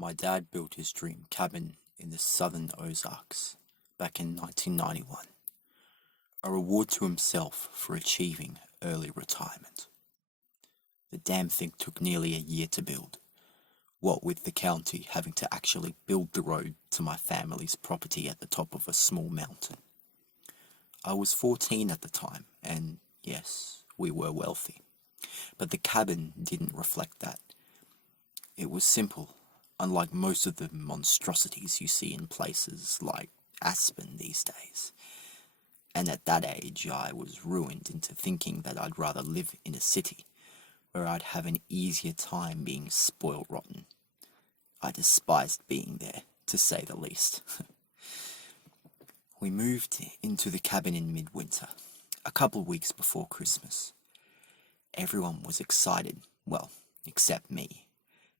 My dad built his dream cabin in the southern Ozarks back in 1991, a reward to himself for achieving early retirement. The damn thing took nearly a year to build, what with the county having to actually build the road to my family's property at the top of a small mountain. I was 14 at the time, and yes, we were wealthy. But the cabin didn't reflect that. It was simple, unlike most of the monstrosities you see in places like Aspen these days. And at that age, I was ruined into thinking that I'd rather live in a city, where I'd have an easier time being spoiled rotten. I despised being there, to say the least. We moved into the cabin in midwinter, a couple weeks before Christmas. Everyone was excited, well, except me,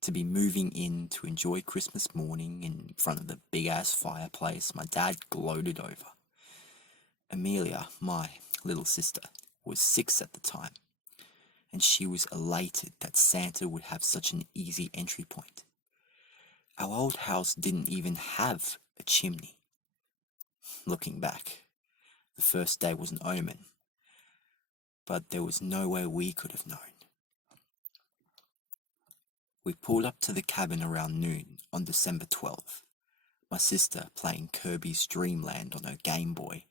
to be moving in to enjoy Christmas morning in front of the big-ass fireplace my dad gloated over. Amelia, my little sister, was 6 at the time, and she was elated that Santa would have such an easy entry point. Our old house didn't even have a chimney. Looking back, the first day was an omen, but there was no way we could have known. We pulled up to the cabin around noon on December 12th, my sister playing Kirby's Dream Land on her Game Boy,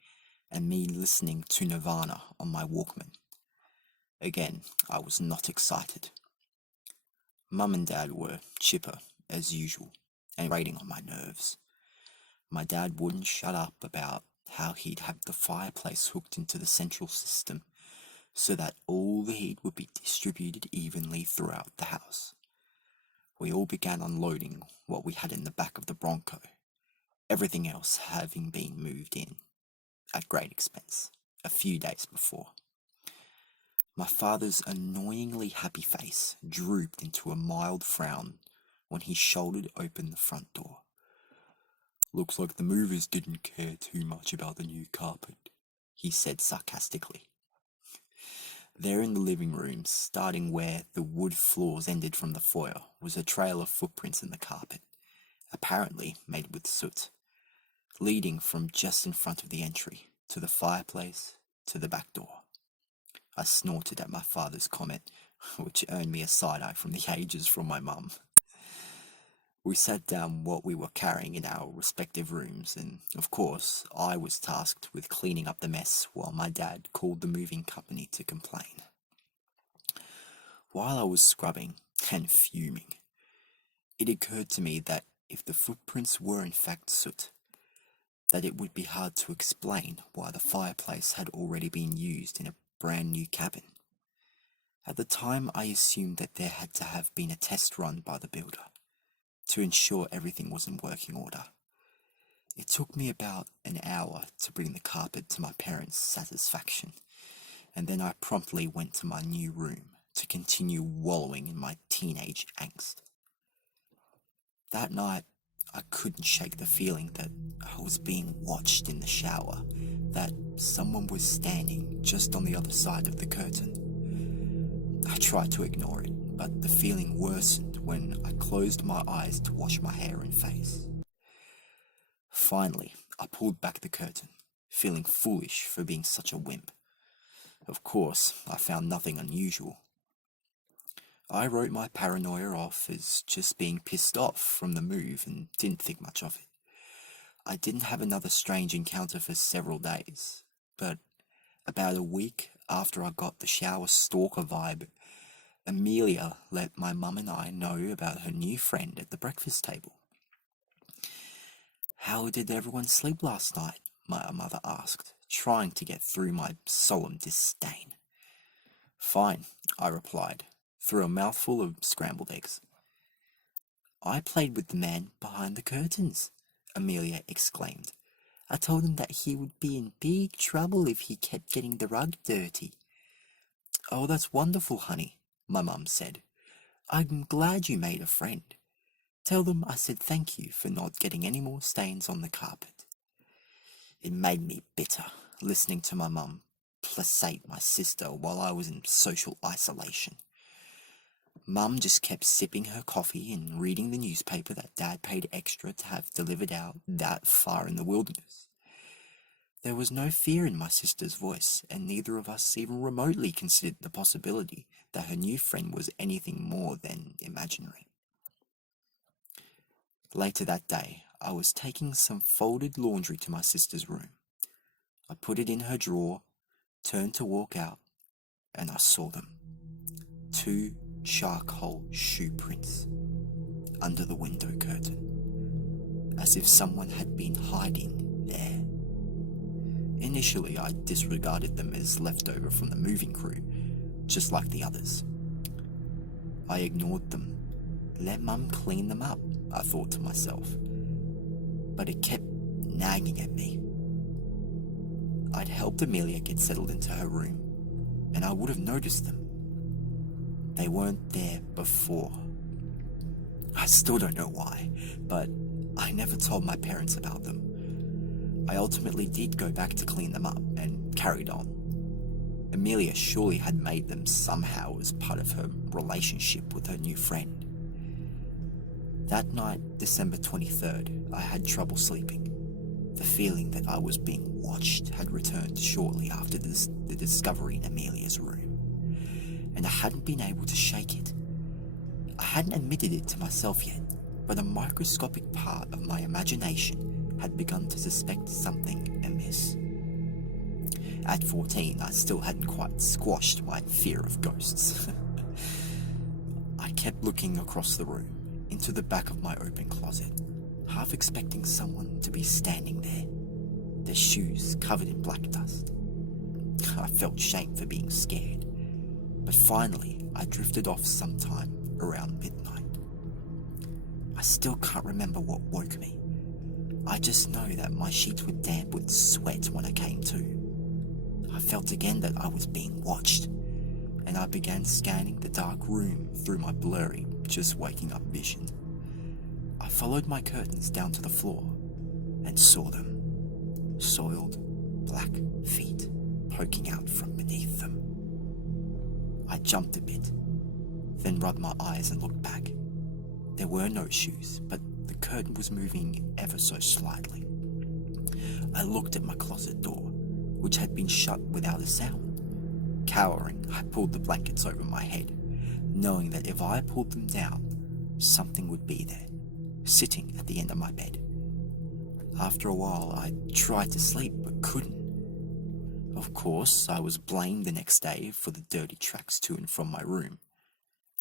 and me listening to Nirvana on my Walkman. Again, I was not excited. Mum and Dad were chipper, as usual, and grating on my nerves. My dad wouldn't shut up about how he'd have the fireplace hooked into the central system so that all the heat would be distributed evenly throughout the house. We all began unloading what we had in the back of the Bronco, everything else having been moved in, at great expense, a few days before. My father's annoyingly happy face drooped into a mild frown when he shouldered open the front door. "Looks like the movers didn't care too much about the new carpet," he said sarcastically. There in the living room, starting where the wood floors ended from the foyer, was a trail of footprints in the carpet, apparently made with soot, leading from just in front of the entry, to the fireplace, to the back door. I snorted at my father's comment, which earned me a side-eye from the ages from my mum. We sat down what we were carrying in our respective rooms, and, of course, I was tasked with cleaning up the mess while my dad called the moving company to complain. While I was scrubbing and fuming, it occurred to me that if the footprints were in fact soot, that it would be hard to explain why the fireplace had already been used in a brand new cabin. At the time, I assumed that there had to have been a test run by the builder to ensure everything was in working order. It took me about an hour to bring the carpet to my parents' satisfaction, and then I promptly went to my new room to continue wallowing in my teenage angst. That night, I couldn't shake the feeling that I was being watched in the shower, that someone was standing just on the other side of the curtain. I tried to ignore it, but the feeling worsened when I closed my eyes to wash my hair and face. Finally, I pulled back the curtain, feeling foolish for being such a wimp. Of course, I found nothing unusual. I wrote my paranoia off as just being pissed off from the move and didn't think much of it. I didn't have another strange encounter for several days, but about a week after I got the shower stalker vibe, Amelia let my mum and I know about her new friend at the breakfast table. "How did everyone sleep last night?" my mother asked, trying to get through my solemn disdain. "Fine," I replied, through a mouthful of scrambled eggs. "I played with the man behind the curtains," Amelia exclaimed. "I told him that he would be in big trouble if he kept getting the rug dirty." "Oh, that's wonderful, honey," my mum said. "I'm glad you made a friend. Tell them I said thank you for not getting any more stains on the carpet." It made me bitter, listening to my mum placate my sister while I was in social isolation. Mum just kept sipping her coffee and reading the newspaper that Dad paid extra to have delivered out that far in the wilderness. There was no fear in my sister's voice, and neither of us even remotely considered the possibility that her new friend was anything more than imaginary. Later that day, I was taking some folded laundry to my sister's room. I put it in her drawer, turned to walk out, and I saw them. 2 charcoal shoe prints under the window curtain, as if someone had been hiding there. Initially, I disregarded them as leftover from the moving crew, just like the others. I ignored them. Let Mum clean them up, I thought to myself. But it kept nagging at me. I'd helped Amelia get settled into her room, and I would have noticed them. They weren't there before. I still don't know why, but I never told my parents about them. I ultimately did go back to clean them up and carried on. Amelia surely had made them somehow as part of her relationship with her new friend. That night, December 23rd, I had trouble sleeping. The feeling that I was being watched had returned shortly after the discovery in Amelia's room, and I hadn't been able to shake it. I hadn't admitted it to myself yet, but a microscopic part of my imagination had begun to suspect something amiss. At 14, I still hadn't quite squashed my fear of ghosts. I kept looking across the room, into the back of my open closet, half expecting someone to be standing there, their shoes covered in black dust. I felt shame for being scared, but finally I drifted off sometime around midnight. I still can't remember what woke me. I just know that my sheets were damp with sweat when I came to. I felt again that I was being watched, and I began scanning the dark room through my blurry, just waking up vision. I followed my curtains down to the floor and saw them, soiled, black feet poking out from beneath them. I jumped a bit, then rubbed my eyes and looked back. There were no shoes, but the curtain was moving ever so slightly. I looked at my closet door, which had been shut without a sound. Cowering, I pulled the blankets over my head, knowing that if I pulled them down, something would be there, sitting at the end of my bed. After a while, I tried to sleep but couldn't. Of course, I was blamed the next day for the dirty tracks to and from my room.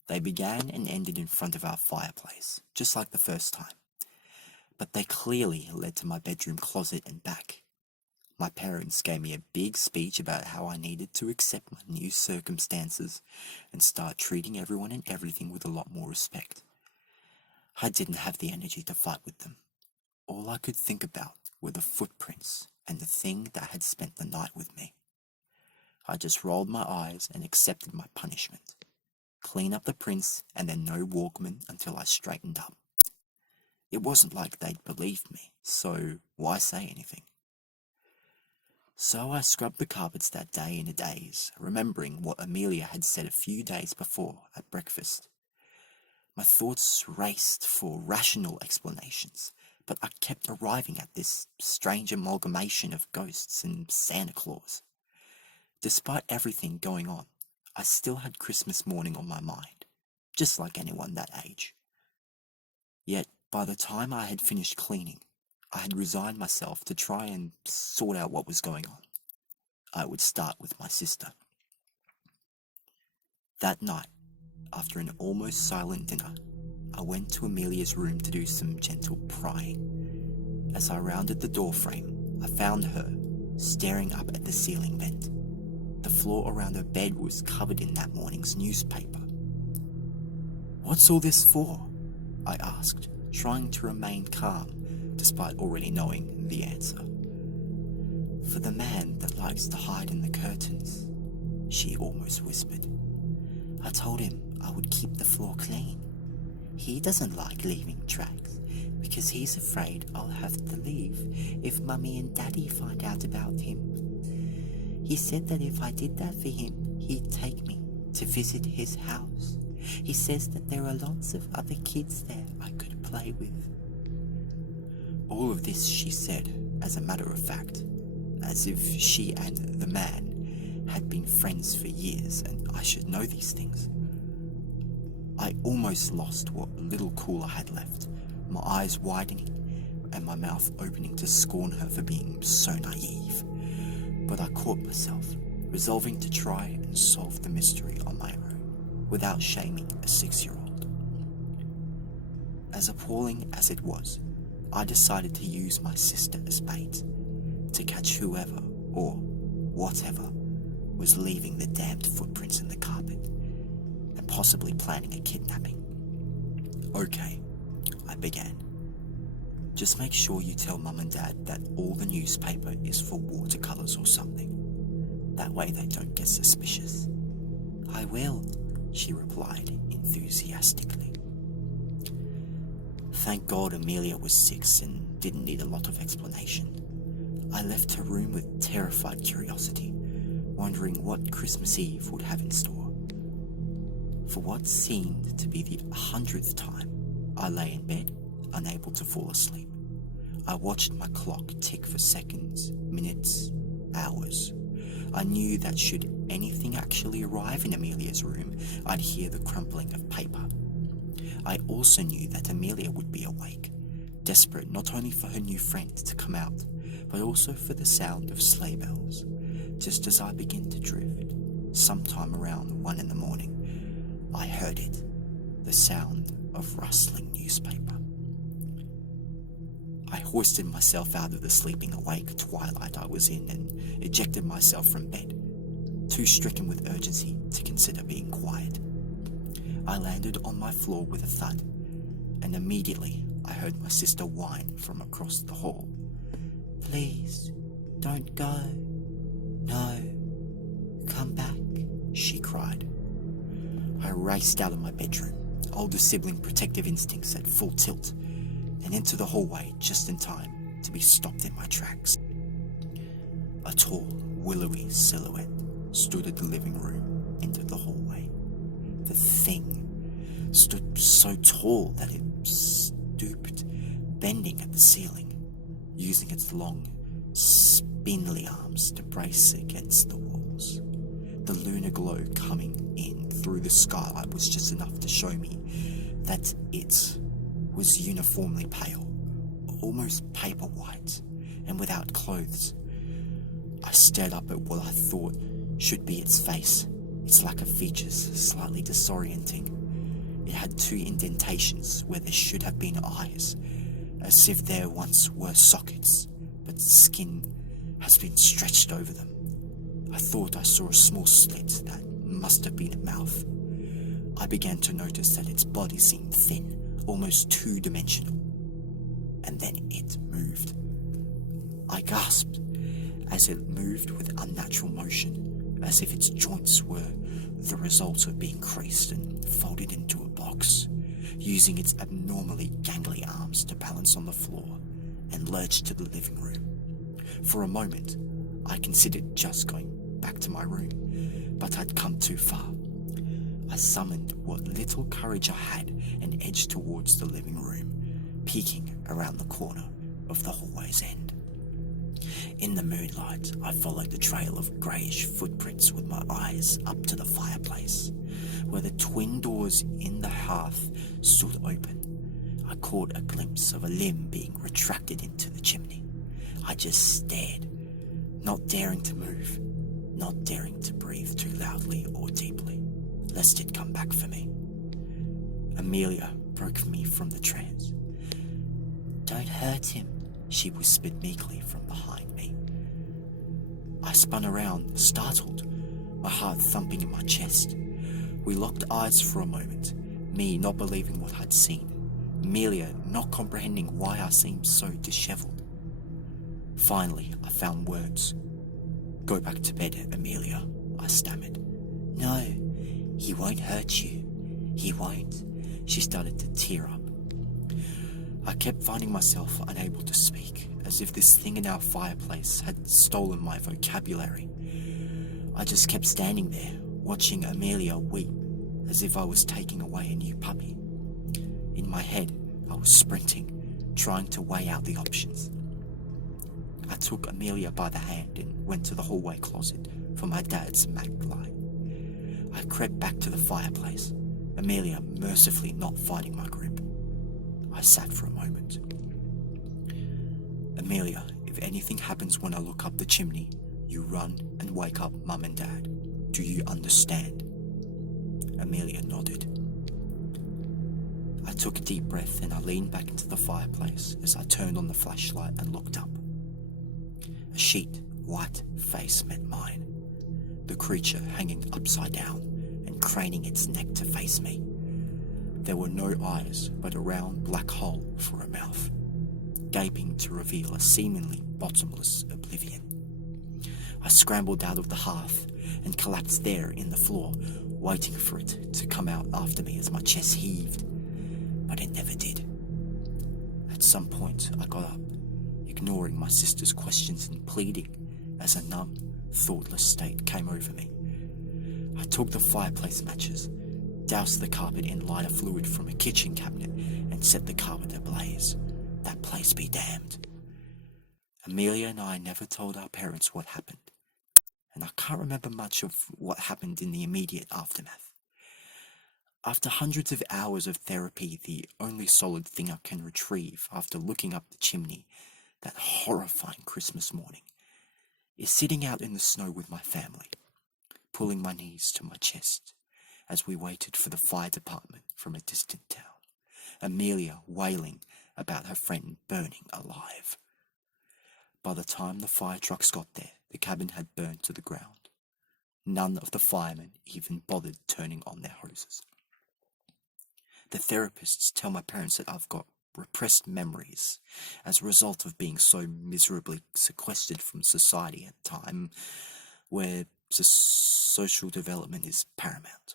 They began and ended in front of our fireplace, just like the first time. But they clearly led to my bedroom closet and back. My parents gave me a big speech about how I needed to accept my new circumstances and start treating everyone and everything with a lot more respect. I didn't have the energy to fight with them. All I could think about were the footprints and the thing that had spent the night with me. I just rolled my eyes and accepted my punishment. Clean up the prints and then no Walkman until I straightened up. It wasn't like they'd believed me, so why say anything? So I scrubbed the carpets that day in a daze, remembering what Amelia had said a few days before at breakfast. My thoughts raced for rational explanations, but I kept arriving at this strange amalgamation of ghosts and Santa Claus. Despite everything going on, I still had Christmas morning on my mind, just like anyone that age. Yet, by the time I had finished cleaning, I had resigned myself to try and sort out what was going on. I would start with my sister. That night, after an almost silent dinner, I went to Amelia's room to do some gentle prying. As I rounded the doorframe, I found her staring up at the ceiling vent. The floor around her bed was covered in that morning's newspaper. "What's all this for?" I asked, trying to remain calm despite already knowing the answer. "For the man that likes to hide in the curtains," she almost whispered. "I told him I would keep the floor clean. He doesn't like leaving tracks because he's afraid I'll have to leave if Mummy and Daddy find out about him. He said that if I did that for him, he'd take me to visit his house He says that there are lots of other kids there I could play with. All of this she said as a matter of fact, as if she and the man had been friends for years and I should know these things. I almost lost what little cool I had left, my eyes widening and my mouth opening to scorn her for being so naive. But I caught myself, resolving to try and solve the mystery on my own, without shaming a 6-year-old. As appalling as it was, I decided to use my sister as bait, to catch whoever or whatever was leaving the damned footprints in the carpet, and possibly planning a kidnapping. Okay, I began. Just make sure you tell Mum and Dad that all the newspaper is for watercolours or something. That way they don't get suspicious. I will, she replied enthusiastically. Thank God Amelia was 6 and didn't need a lot of explanation. I left her room with terrified curiosity, wondering what Christmas Eve would have in store. For what seemed to be the 100th time, I lay in bed, unable to fall asleep. I watched my clock tick for seconds, minutes, hours. I knew that should anything actually arrive in Amelia's room, I'd hear the crumpling of paper. I also knew that Amelia would be awake, desperate not only for her new friend to come out, but also for the sound of sleigh bells. Just as I began to drift, sometime around 1 a.m, I heard it, the sound of rustling newspaper. I hoisted myself out of the sleeping awake twilight I was in and ejected myself from bed, too stricken with urgency to consider being quiet. I landed on my floor with a thud, and immediately I heard my sister whine from across the hall. Please, don't go. No, come back, she cried. I raced out of my bedroom, older sibling protective instincts at full tilt, and into the hallway just in time to be stopped in my tracks. A tall, willowy silhouette stood at the living room into the hallway. The thing stood so tall that it stooped, bending at the ceiling, using its long, spindly arms to brace against the walls. The lunar glow coming in through the skylight was just enough to show me that it was uniformly pale, almost paper white, and without clothes. I stared up at what I thought should be its face, its lack of features slightly disorienting. It had 2 indentations where there should have been eyes, as if there once were sockets, but skin has been stretched over them. I thought I saw a small slit that must have been a mouth. I began to notice that its body seemed thin, almost 2-dimensional, and then it moved. I gasped as it moved with unnatural motion, as if its joints were the result of being creased and folded into a box, using its abnormally gangly arms to balance on the floor and lurch to the living room. For a moment, I considered just going back to my room, but I'd come too far. I summoned what little courage I had and edged towards the living room, peeking around the corner of the hallway's end. In the moonlight, I followed the trail of greyish footprints with my eyes up to the fireplace, where the twin doors in the hearth stood open. I caught a glimpse of a limb being retracted into the chimney. I just stared, not daring to move, not daring to breathe too loudly or deeply, lest it come back for me. Amelia broke me from the trance. Don't hurt him, she whispered meekly from behind me. I spun around, startled, my heart thumping in my chest. We locked eyes for a moment, me not believing what I'd seen, Amelia not comprehending why I seemed so dishevelled. Finally, I found words. Go back to bed, Amelia, I stammered. No, he won't hurt you. He won't. She started to tear up. I kept finding myself unable to speak, as if this thing in our fireplace had stolen my vocabulary. I just kept standing there, watching Amelia weep as if I was taking away a new puppy. In my head, I was sprinting, trying to weigh out the options. I took Amelia by the hand and went to the hallway closet for my dad's Mac light. I crept back to the fireplace, Amelia mercifully not fighting my grip. I sat for a moment. Amelia, if anything happens when I look up the chimney, you run and wake up Mum and Dad. Do you understand? Amelia nodded. I took a deep breath and I leaned back into the fireplace as I turned on the flashlight and looked up. A sheet, white face met mine, the creature hanging upside down and craning its neck to face me. There were no eyes, but a round black hole for a mouth, gaping to reveal a seemingly bottomless oblivion. I scrambled out of the hearth and collapsed there in the floor, waiting for it to come out after me as my chest heaved, but it never did. At some point, I got up, ignoring my sister's questions and pleading as a numb, thoughtless state came over me. I took the fireplace matches, doused the carpet in lighter fluid from a kitchen cabinet, and set the carpet ablaze. That place be damned. Amelia and I never told our parents what happened, and I can't remember much of what happened in the immediate aftermath. After hundreds of hours of therapy, the only solid thing I can retrieve after looking up the chimney that horrifying Christmas morning is sitting out in the snow with my family, pulling my knees to my chest as we waited for the fire department from a distant town, Amelia wailing about her friend burning alive. By the time the fire trucks got there, the cabin had burned to the ground. None of the firemen even bothered turning on their hoses. The therapists tell my parents that I've got repressed memories as a result of being so miserably sequestered from society at a time where social development is paramount.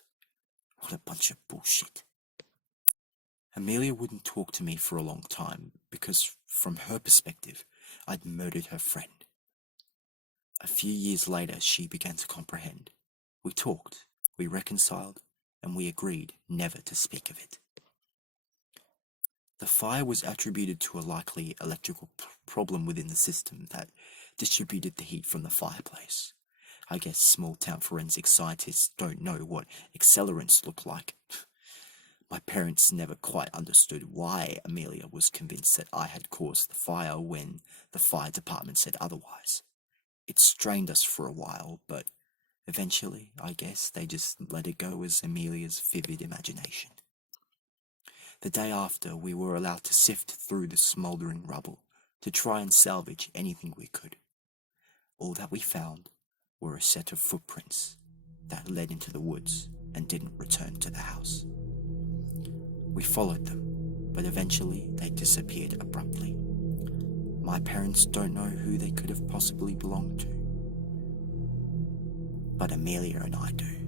What a bunch of bullshit. Amelia wouldn't talk to me for a long time because, from her perspective, I'd murdered her friend. A few years later, she began to comprehend. We talked, we reconciled, and we agreed never to speak of it. The fire was attributed to a likely electrical problem within the system that distributed the heat from the fireplace. I guess small-town forensic scientists don't know what accelerants look like. My parents never quite understood why Amelia was convinced that I had caused the fire when the fire department said otherwise. It strained us for a while, but eventually, I guess, they just let it go as Amelia's vivid imagination. The day after, we were allowed to sift through the smouldering rubble to try and salvage anything we could. All that we found were a set of footprints that led into the woods and didn't return to the house. We followed them, but eventually they disappeared abruptly. My parents don't know who they could have possibly belonged to, but Amelia and I do.